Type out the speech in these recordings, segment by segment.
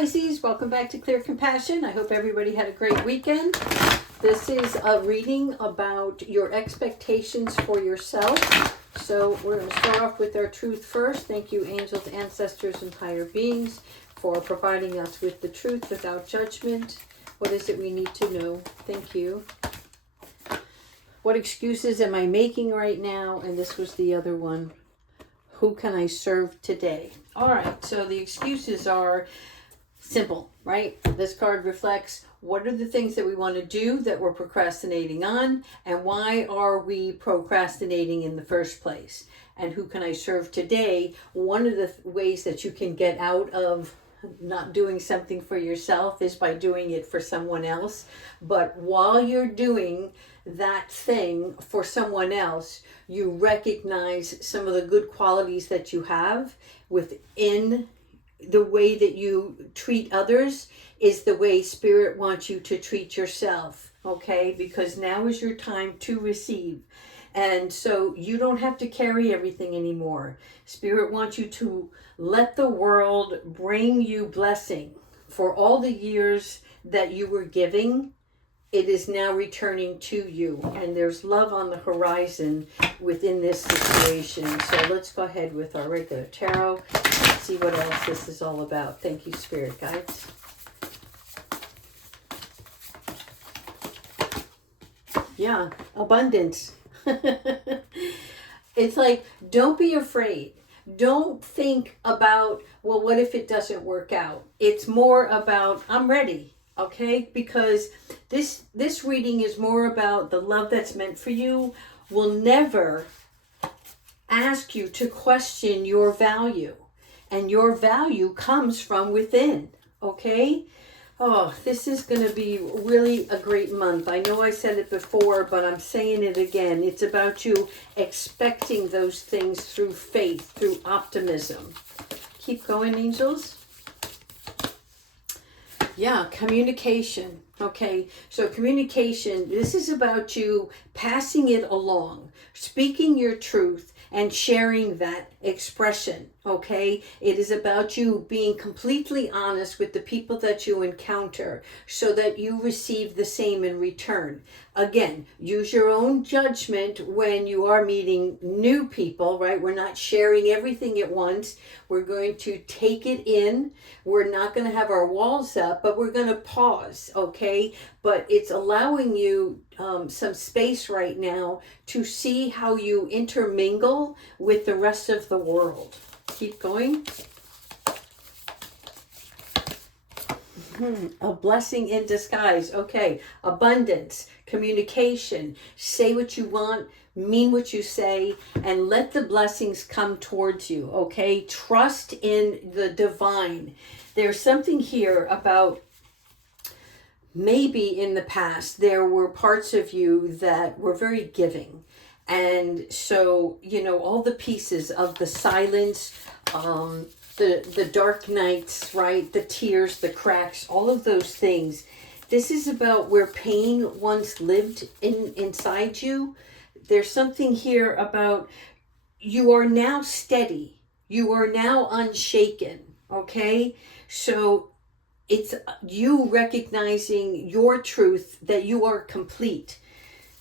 Pisces, welcome back to Clear Compassion. I hope everybody had a great weekend. This is a reading about your expectations for yourself. So we're going to start off with our truth first. Thank you, angels, ancestors, and higher beings, for providing us with the truth without judgment. What is it we need to know? Thank you. What excuses am I making right now? And this was the other one. Who can I serve today? All right, so the excuses are simple, right? This card reflects what are the things that we want to do that we're procrastinating on, and why are we procrastinating in the first place? And who can I serve today? One of the ways that you can get out of not doing something for yourself is by doing it for someone else. But while you're doing that thing for someone else, you recognize some of the good qualities that you have within the way that you treat others is the way Spirit wants you to treat yourself, okay? Because now is your time to receive. And so you don't have to carry everything anymore. Spirit wants you to let the world bring you blessing. For all the years that you were giving, it is now returning to you. And there's love on the horizon within this situation. So let's go ahead with our regular tarot. See what else this is all about. Thank you, Spirit Guides. Yeah, abundance. It's like, don't be afraid. Don't think about, well, what if it doesn't work out? It's more about, I'm ready, okay? Because this reading is more about the love that's meant for you will never ask you to question your value. And your value comes from within, okay? Oh, this is going to be really a great month. I know I said it before, but I'm saying it again. It's about you expecting those things through faith, through optimism. Keep going, angels. Yeah, communication. Okay, so communication, this is about you passing it along, speaking your truth, and sharing that expression, okay? It is about you being completely honest with the people that you encounter so that you receive the same in return. Again, use your own judgment when you are meeting new people, right? We're not sharing everything at once. We're going to take it in. We're not going to have our walls up, but we're going to pause, okay? But it's allowing you some space right now to see how you intermingle with the rest of the world. Keep going. A blessing in disguise. Okay. Abundance, communication. Say what you want, mean what you say, and let the blessings come towards you. Okay. Trust in the divine. There's something here about maybe in the past there were parts of you that were very giving. And so, you know, all the pieces of the silence, the dark nights, right? The tears, the cracks, all of those things. This is about where pain once lived inside you. There's something here about you are now steady. You are now unshaken, okay? So it's you recognizing your truth, that you are complete.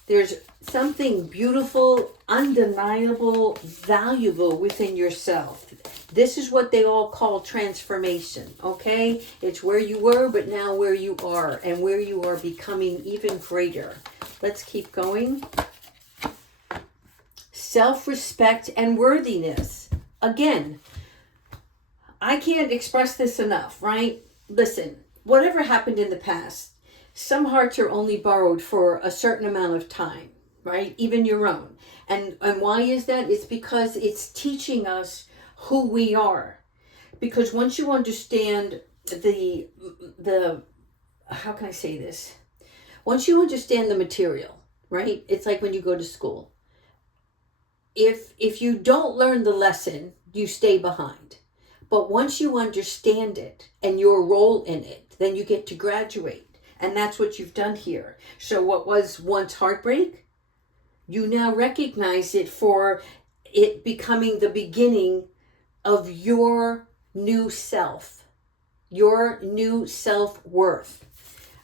There's something beautiful, undeniable, valuable within yourself. This is what they all call transformation, okay? It's where you were, but now where you are, and where you are becoming even greater. Let's keep going. Self-respect and worthiness. Again, I can't express this enough, right? Listen, whatever happened in the past, some hearts are only borrowed for a certain amount of time, right? Even your own. And why is that? It's because it's teaching us who we are. Because once you understand the how can I say this? Once you understand the material, right? It's like when you go to school. If you don't learn the lesson, you stay behind. But once you understand it and your role in it, then you get to graduate. And that's what you've done here. So what was once heartbreak, you now recognize it for it becoming the beginning of your new self. your new self-worth.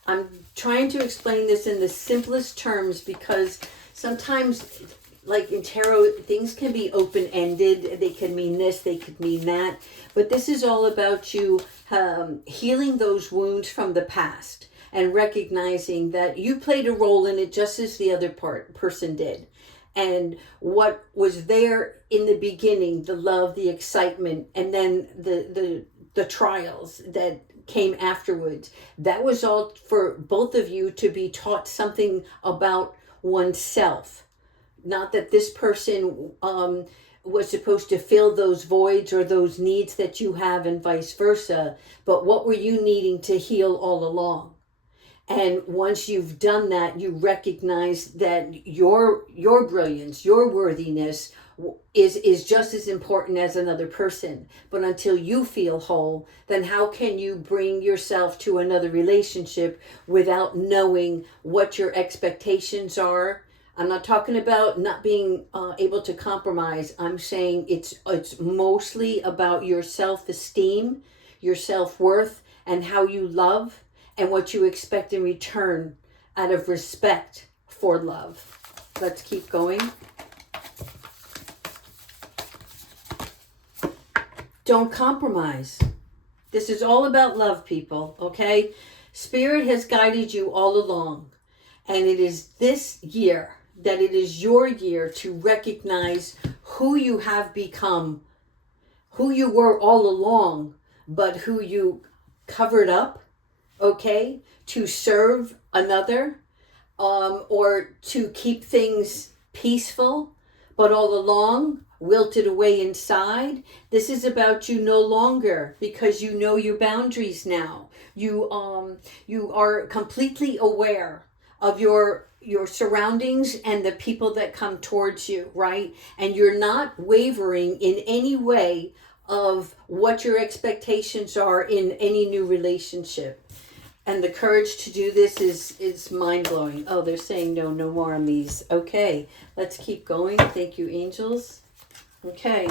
I'm trying to explain this in the simplest terms because sometimes, like in tarot, things can be open-ended. They can mean this, they could mean that. But this is all about you healing those wounds from the past and recognizing that you played a role in it just as the other person did. And what was there in the beginning, the love, the excitement, and then the trials that came afterwards, that was all for both of you to be taught something about oneself. Not that this person was supposed to fill those voids or those needs that you have and vice versa, but what were you needing to heal all along? And once you've done that, you recognize that your brilliance, your worthiness is just as important as another person. But until you feel whole, then how can you bring yourself to another relationship without knowing what your expectations are? I'm not talking about not being able to compromise. I'm saying it's mostly about your self-esteem, your self-worth, and how you love and what you expect in return out of respect for love. Let's keep going. Don't compromise. This is all about love, people, okay? Spirit has guided you all along. And it is this year that it is your year to recognize who you have become, who you were all along, but who you covered up, okay, to serve another, or to keep things peaceful, but all along wilted away inside. This is about you no longer, because you know your boundaries now. You are completely aware of your surroundings and the people that come towards you, right? And you're not wavering in any way of what your expectations are in any new relationship. And the courage to do this is mind-blowing. Oh, they're saying no more on these. Okay, let's keep going. Thank you, angels. Okay,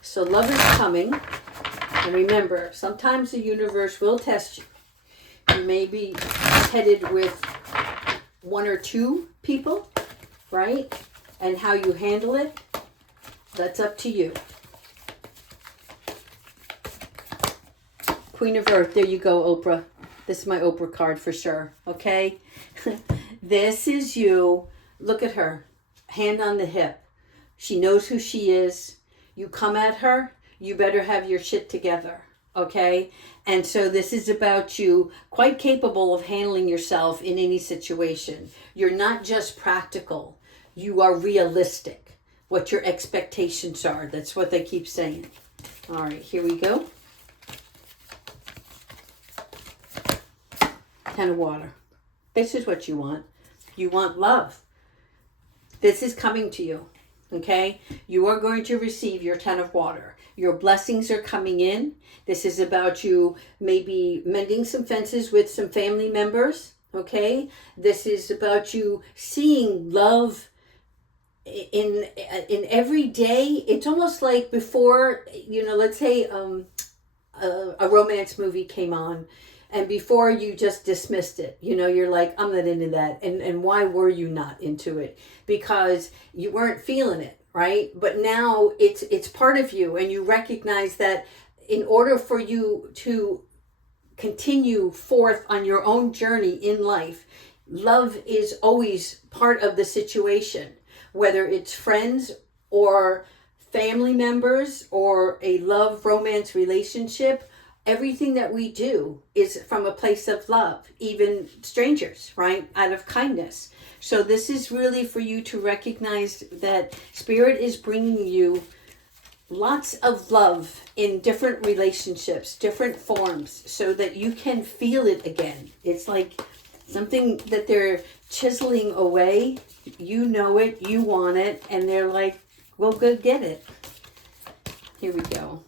so love is coming. And remember, sometimes the universe will test you. You may be headed with one or two people, right? And how you handle it, that's up to you. Queen of Earth, there you go, Oprah. This is my Oprah card for sure, okay? This is you. Look at her, hand on the hip. She knows who she is. You come at her, you better have your shit together, okay? And so this is about you quite capable of handling yourself in any situation. You're not just practical. You are realistic. What your expectations are. That's what they keep saying. All right, here we go. 10 of water. This is what you want. You want love. This is coming to you, okay? You are going to receive your 10 of water. Your blessings are coming in. This is about you maybe mending some fences with some family members, okay? This is about you seeing love in every day. It's almost like before, let's say a romance movie came on, and before you just dismissed it, you're like, I'm not into that. And why were you not into it? Because you weren't feeling it, right? But now it's part of you, and you recognize that in order for you to continue forth on your own journey in life, love is always part of the situation, whether it's friends or family members or a love romance relationship. Everything that we do is from a place of love, even strangers, right? Out of kindness. So this is really for you to recognize that Spirit is bringing you lots of love in different relationships, different forms, so that you can feel it again. It's like something that they're chiseling away. You know it, you want it, and they're like, well, go get it. Here we go.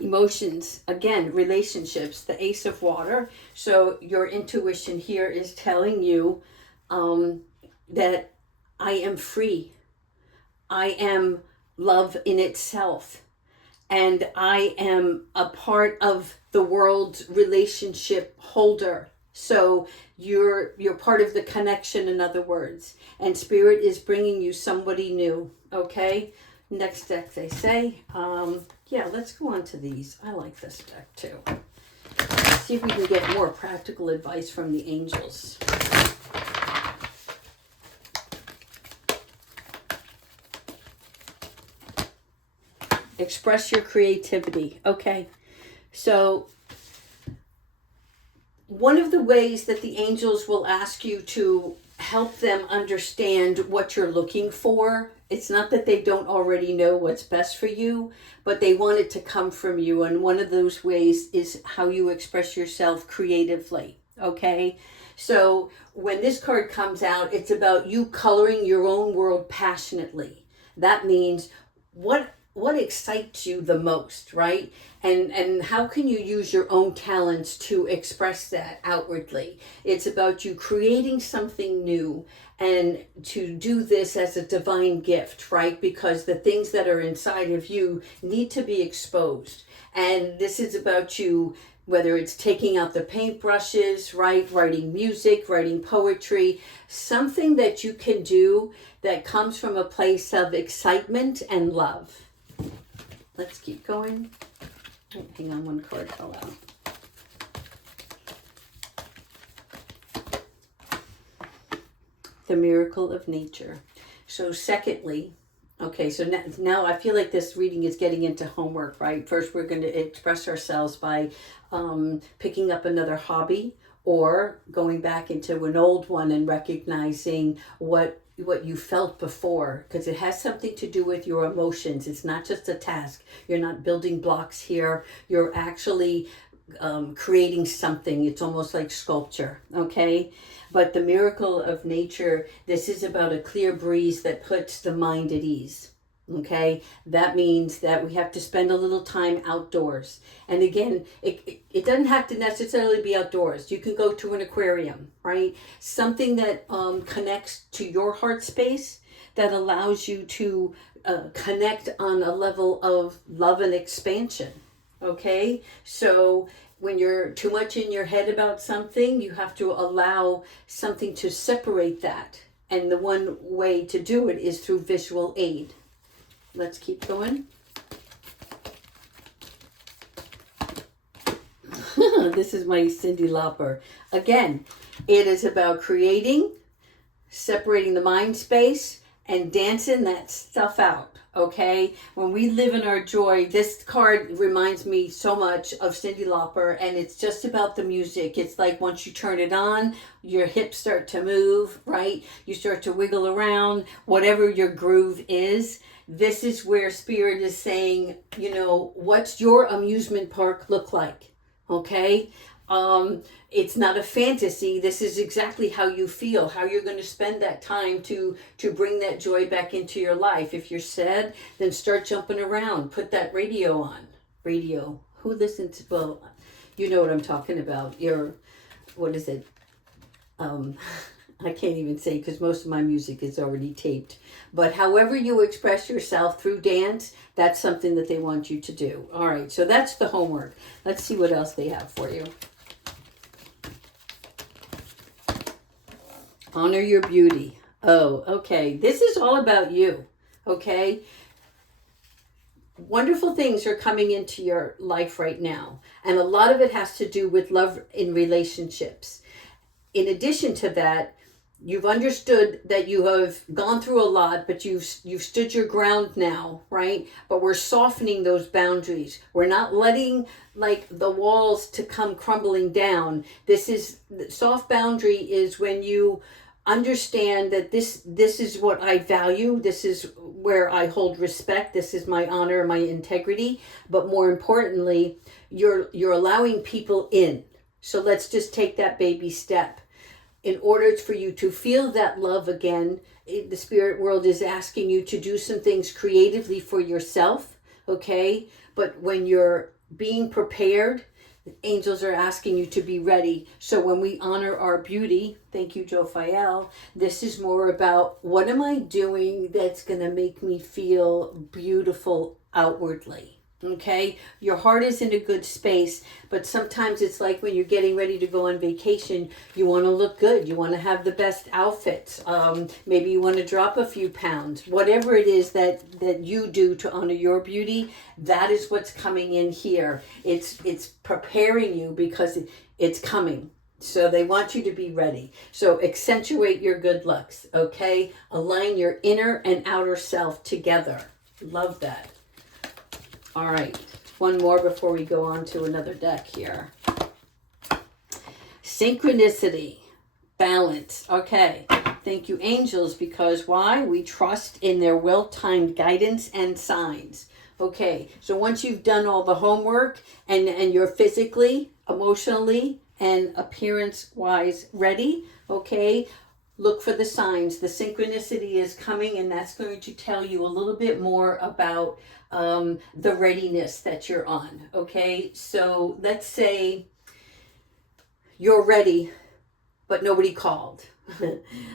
Emotions, again, relationships, the Ace of Water. So your intuition here is telling you that I am free. I am love in itself. And I am a part of the world's relationship holder. So you're part of the connection, in other words. And Spirit is bringing you somebody new, okay? Next deck, they say. Yeah, let's go on to these. I like this deck, too. See if we can get more practical advice from the angels. Express your creativity. Okay, so one of the ways that the angels will ask you to help them understand what you're looking for, it's not that they don't already know what's best for you, but they want it to come from you. And one of those ways is how you express yourself creatively. Okay, so when this card comes out, it's about you coloring your own world passionately. That means what excites you the most, right? And how can you use your own talents to express that outwardly? It's about you creating something new, and to do this as a divine gift, right? Because the things that are inside of you need to be exposed. And this is about you, whether it's taking out the paintbrushes, right? Writing music, writing poetry, something that you can do that comes from a place of excitement and love. Let's keep going. Oh, hang on, one card fell out. The miracle of nature. So secondly, okay, so now I feel like this reading is getting into homework, right? First, we're going to express ourselves by picking up another hobby, or going back into an old one and recognizing what you felt before, because it has something to do with your emotions. It's not just a task. You're not building blocks here. You're actually creating something. It's almost like sculpture, okay? But the miracle of nature, this is about a clear breeze that puts the mind at ease. Okay, that means that we have to spend a little time outdoors. And again, it doesn't have to necessarily be outdoors. You can go to an aquarium, right? Something that connects to your heart space, that allows you to connect on a level of love and expansion. Okay, so when you're too much in your head about something, you have to allow something to separate that. And the one way to do it is through visual aid. Let's keep going. This is my Cyndi Lauper. Again, it is about creating, separating the mind space, and dancing that stuff out, okay? When we live in our joy, this card reminds me so much of Cyndi Lauper, and it's just about the music. It's like once you turn it on, your hips start to move, right? You start to wiggle around, whatever your groove is. This is where Spirit is saying, what's your amusement park look like? Okay? It's not a fantasy. This is exactly how you feel, how you're going to spend that time to bring that joy back into your life. If you're sad, then start jumping around. Put that radio on. Radio. Who listens to, well, you know what I'm talking about. What is it? I can't even say, because most of my music is already taped. But however you express yourself through dance, that's something that they want you to do. All right, so that's the homework. Let's see what else they have for you. Honor your beauty. Oh, okay. This is all about you, okay? Wonderful things are coming into your life right now. And a lot of it has to do with love in relationships. In addition to that, you've understood that you have gone through a lot, but you've stood your ground now, right? But we're softening those boundaries. We're not letting the walls to come crumbling down. Soft boundary is when you understand that this is what I value. This is where I hold respect. This is my honor, my integrity. But more importantly, you're allowing people in. So let's just take that baby step. In order for you to feel that love again, the spirit world is asking you to do some things creatively for yourself, okay? But when you're being prepared, the angels are asking you to be ready. So when we honor our beauty, thank you, Joe Fael, this is more about what am I doing that's going to make me feel beautiful outwardly, Okay, your heart is in a good space, but sometimes it's like when you're getting ready to go on vacation, you want to look good, you want to have the best outfits, maybe you want to drop a few pounds. Whatever it is that you do to honor your beauty, that is what's coming in here. It's preparing you because it's coming. So they want you to be ready. So accentuate your good looks, okay? Align your inner and outer self together. Love that. All right, one more before we go on to another deck here. Synchronicity, balance. Okay, thank you, angels, because why? We trust in their well-timed guidance and signs. Okay, so once you've done all the homework and you're physically, emotionally, and appearance-wise ready, okay, look for the signs. The synchronicity is coming, and that's going to tell you a little bit more about the readiness that you're on. Okay, so let's say you're ready, but nobody called.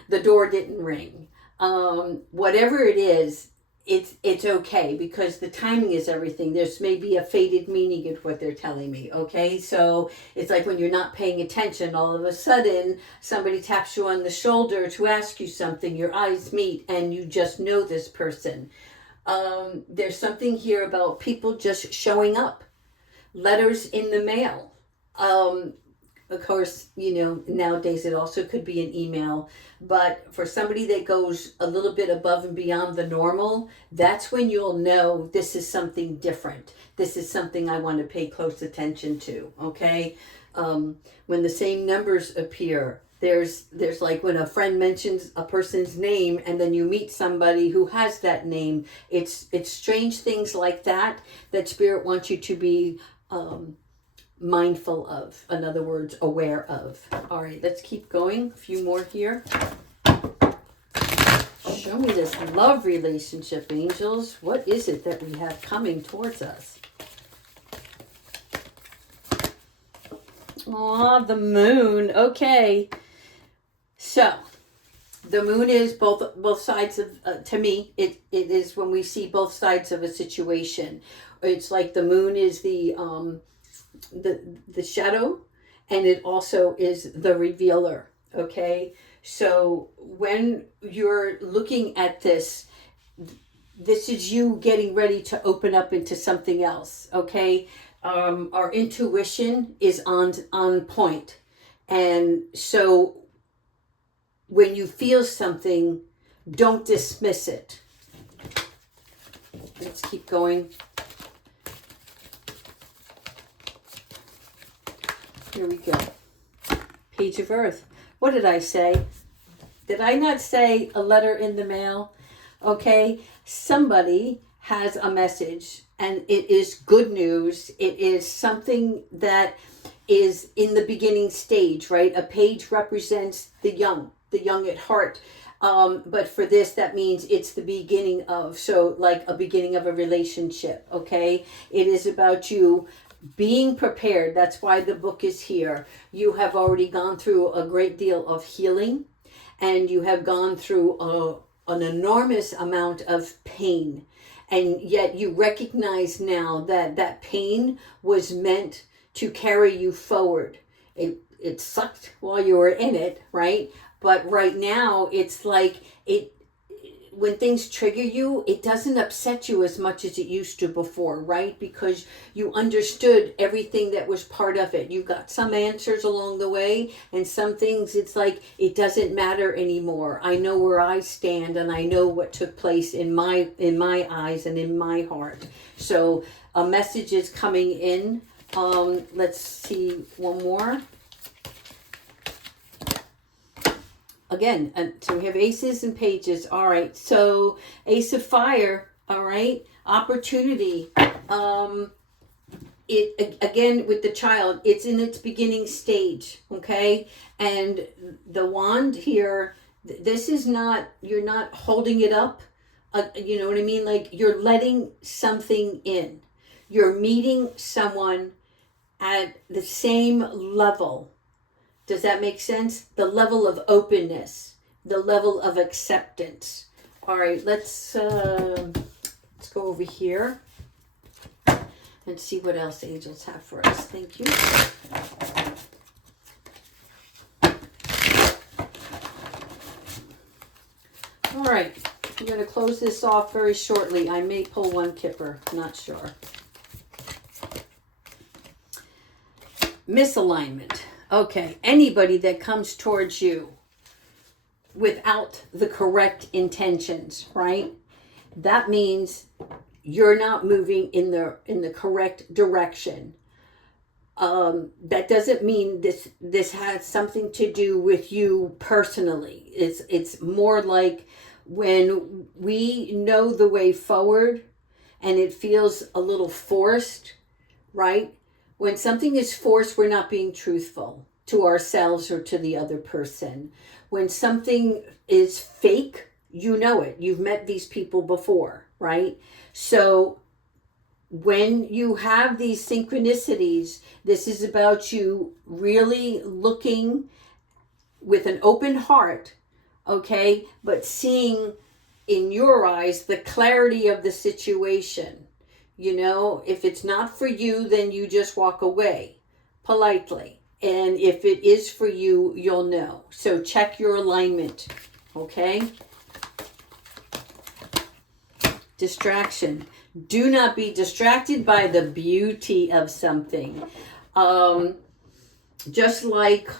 The door didn't ring. Whatever it is, it's okay, because the timing is everything. There's maybe a faded meaning in what they're telling me. Okay, so it's like when you're not paying attention, all of a sudden somebody taps you on the shoulder to ask you something, your eyes meet, and you just know this person. There's something here about people just showing up. Letters in the mail. Of course, you know, nowadays it also could be an email, but for somebody that goes a little bit above and beyond the normal, that's when you'll know this is something different. This is something I want to pay close attention to, okay? When the same numbers appear, there's like when a friend mentions a person's name and then you meet somebody who has that name. It's strange things like that Spirit wants you to be mindful of. In other words, aware of. All right, let's keep going. A few more here. Show me this love relationship, angels. What is it that we have coming towards us? Aw, the moon. Okay. So, the moon is both sides of, to me, it is when we see both sides of a situation. It's like the moon is the shadow, and it also is the revealer. Okay, so when you're looking at this is you getting ready to open up into something else. Okay, our intuition is on point, and so when you feel something, don't dismiss it. Let's keep going. Here we go. Page of Earth. What did I say? Did I not say a letter in the mail? Okay, somebody has a message, and it is good news. It is something that is in the beginning stage, right? A page represents the young at heart. But for this, that means it's the beginning of, so like a beginning of a relationship, okay? It is about you being prepared. That's why the book is here. You have already gone through a great deal of healing, and you have gone through an enormous amount of pain. And yet you recognize now that that pain was meant to carry you forward. It sucked while you were in it, right? But right now, it's like when things trigger you, it doesn't upset you as much as it used to before, right? Because you understood everything that was part of it. You got some answers along the way, and some things it's like it doesn't matter anymore. I know where I stand, and I know what took place in my eyes and in my heart. So a message is coming in. Let's see one more. Again, so we have aces and pages. All right, so ace of fire. All right, opportunity. It again with the child, it's in its beginning stage. Okay, and the wand here. This is not. You're not holding it up. You know what I mean? Like you're letting something in. You're meeting someone at the same level. Does that make sense? The level of openness, the level of acceptance. All right, let's go over here. and see what else angels have for us. Thank you. All right, I'm going to close this off very shortly. I may pull one kipper, not sure. Misalignment. Okay, anybody that comes towards you without the correct intentions, right? That means you're not moving in the correct direction. That doesn't mean this has something to do with you personally. It's more like when we know the way forward and it feels a little forced, right? When something is forced, we're not being truthful to ourselves or to the other person. When something is fake, you know it. You've met these people before, right? So when you have these synchronicities, this is about you really looking with an open heart, okay? But seeing in your eyes the clarity of the situation. You know, if it's not for you, then you just walk away politely. And if it is for you, you'll know. So check your alignment, okay? Distraction. Do not be distracted by the beauty of something. Just like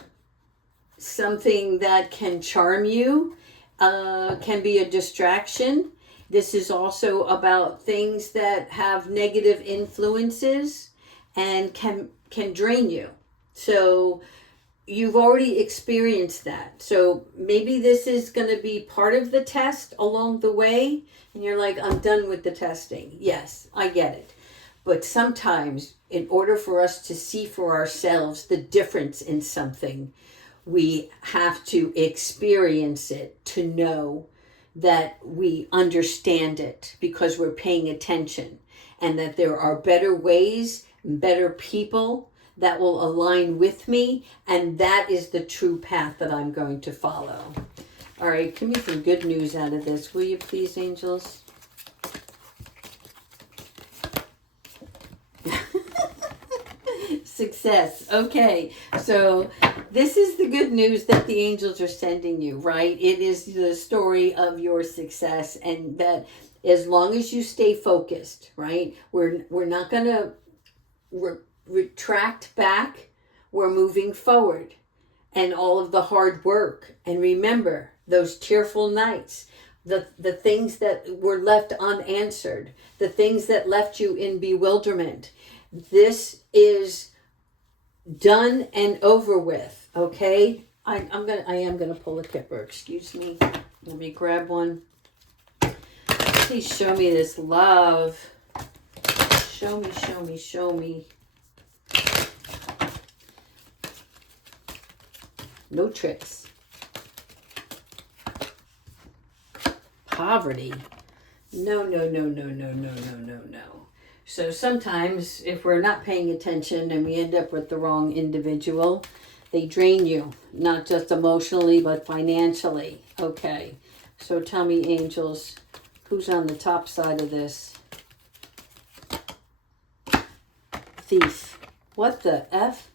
something that can charm you can be a distraction. This is also about things that have negative influences and can drain you. So you've already experienced that. So maybe this is going to be part of the test along the way. And you're like, I'm done with the testing. Yes, I get it. But sometimes in order for us to see for ourselves the difference in something, we have to experience it to know that we understand it because we're paying attention, and that there are better ways, better people that will align with me, and that is the true path that I'm going to follow. All right, give me some good news out of this, will you please, angels? Success. Okay, so this is the good news that the angels are sending you, right? It is the story of your success, and that as long as you stay focused, right? We're not going to retract back. We're moving forward, and all of the hard work. And remember those tearful nights, the things that were left unanswered, the things that left you in bewilderment. This is done and over with, okay? I am gonna pull a kipper, excuse me. Let me grab one. Please show me this love. Show me, show me, show me. No tricks. Poverty. No, no, no, no, no, no, no, no, no. So sometimes if we're not paying attention and we end up with the wrong individual, they drain you, not just emotionally, but financially. Okay, so tell me, angels, who's on the top side of this? Thief. What the F?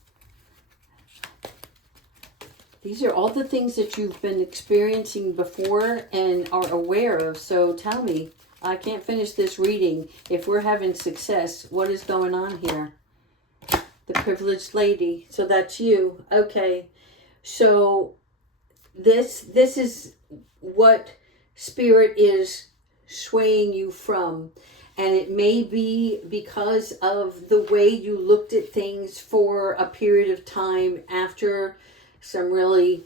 These are all the things that you've been experiencing before and are aware of. So tell me, I can't finish this reading. If we're having success, what is going on here? The privileged lady. So that's you. Okay. So this is what Spirit is swaying you from. And it may be because of the way you looked at things for a period of time after some really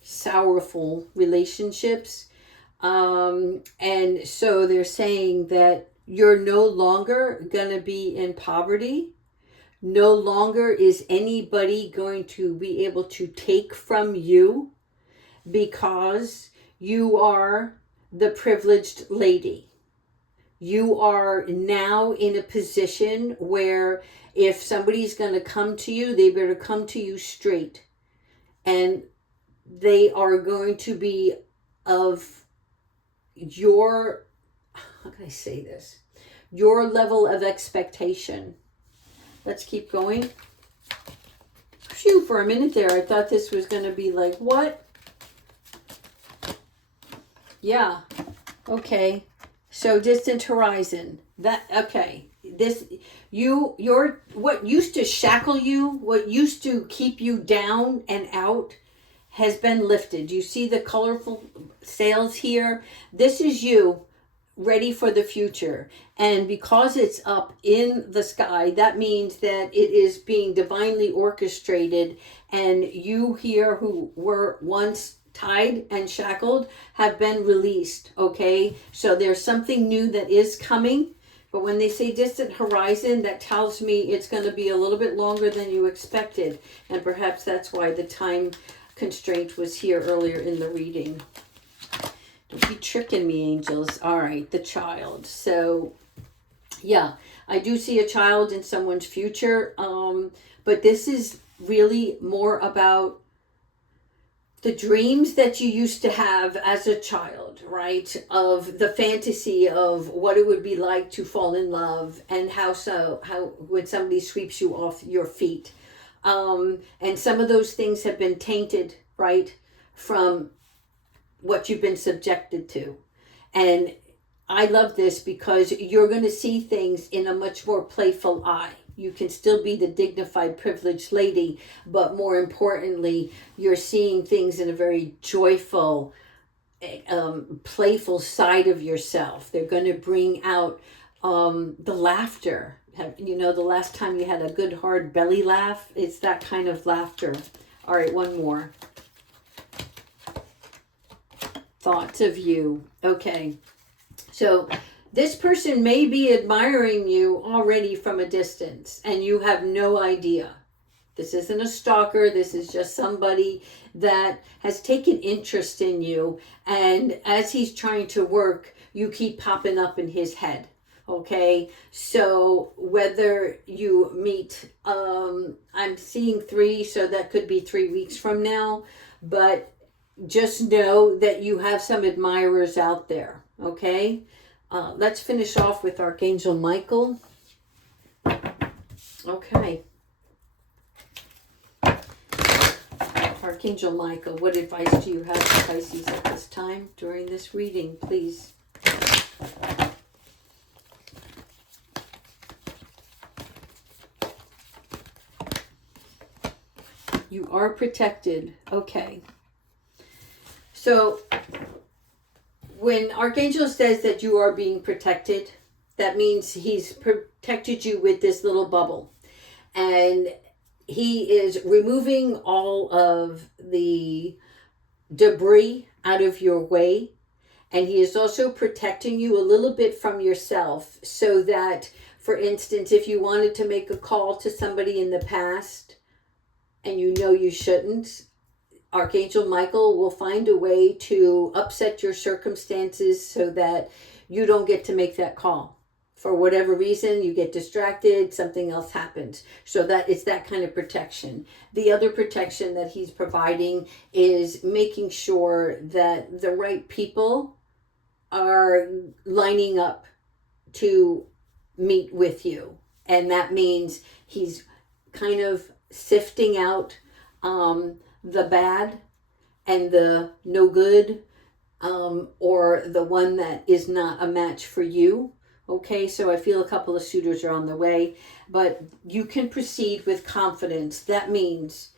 sorrowful relationships. And so they're saying that you're no longer going to be in poverty. No longer is anybody going to be able to take from you, because you are the privileged lady. You are now in a position where if somebody's going to come to you, they better come to you straight. And they are going to be of your, how can I say this? Your level of expectation. Let's keep going. Phew, for a minute there, I thought this was going to be like, what? Yeah. Okay. So distant horizon. Okay. What used to shackle you, what used to keep you down and out has been lifted. You see the colorful sails here? This is you ready for the future. And because it's up in the sky, that means that it is being divinely orchestrated, and you here who were once tied and shackled have been released. Okay, so there's something new that is coming. But when they say distant horizon, that tells me it's going to be a little bit longer than you expected, and perhaps that's why the time constraint was here earlier in the reading. Don't be tricking me, angels. All right, the child. So yeah, I do see a child in someone's future, but this is really more about the dreams that you used to have as a child, right? Of the fantasy of what it would be like to fall in love, and how when somebody sweeps you off your feet. And some of those things have been tainted, right, from what you've been subjected to. And I love this because you're going to see things in a much more playful eye. You can still be the dignified, privileged lady, but more importantly, you're seeing things in a very joyful, playful side of yourself. They're going to bring out the laughter. The last time you had a good hard belly laugh, it's that kind of laughter. All right, one more. Thoughts of you. Okay. So this person may be admiring you already from a distance, and you have no idea. This isn't a stalker. This is just somebody that has taken interest in you. And as he's trying to work, you keep popping up in his head. Okay, so whether you meet, I'm seeing 3, so that could be 3 weeks from now, but just know that you have some admirers out there. Okay, let's finish off with Archangel Michael. Okay, Archangel Michael, what advice do you have for Pisces at this time during this reading, please? You are protected. Okay. So when Archangel says that you are being protected, that means he's protected you with this little bubble. And he is removing all of the debris out of your way. And he is also protecting you a little bit from yourself, so that, for instance, if you wanted to make a call to somebody in the past and you know you shouldn't, Archangel Michael will find a way to upset your circumstances so that you don't get to make that call. For whatever reason, you get distracted, something else happens. So that it's that kind of protection. The other protection that he's providing is making sure that the right people are lining up to meet with you. And that means he's kind of sifting out the bad and the no good, or the one that is not a match for you. Okay, so I feel a couple of suitors are on the way, but you can proceed with confidence. That means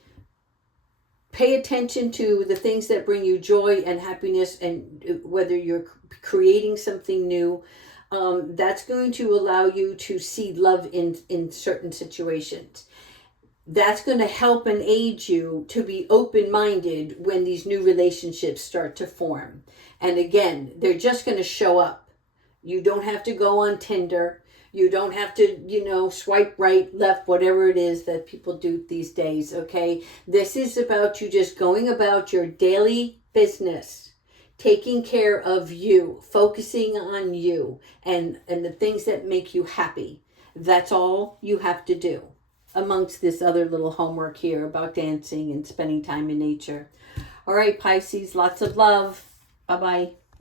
pay attention to the things that bring you joy and happiness, and whether you're creating something new, that's going to allow you to see love in certain situations. That's going to help and aid you to be open-minded when these new relationships start to form. And again, they're just going to show up. You don't have to go on Tinder. You don't have to, swipe right, left, whatever it is that people do these days, okay? This is about you just going about your daily business, taking care of you, focusing on you and the things that make you happy. That's all you have to do, amongst this other little homework here about dancing and spending time in nature. All right, Pisces, lots of love. Bye-bye.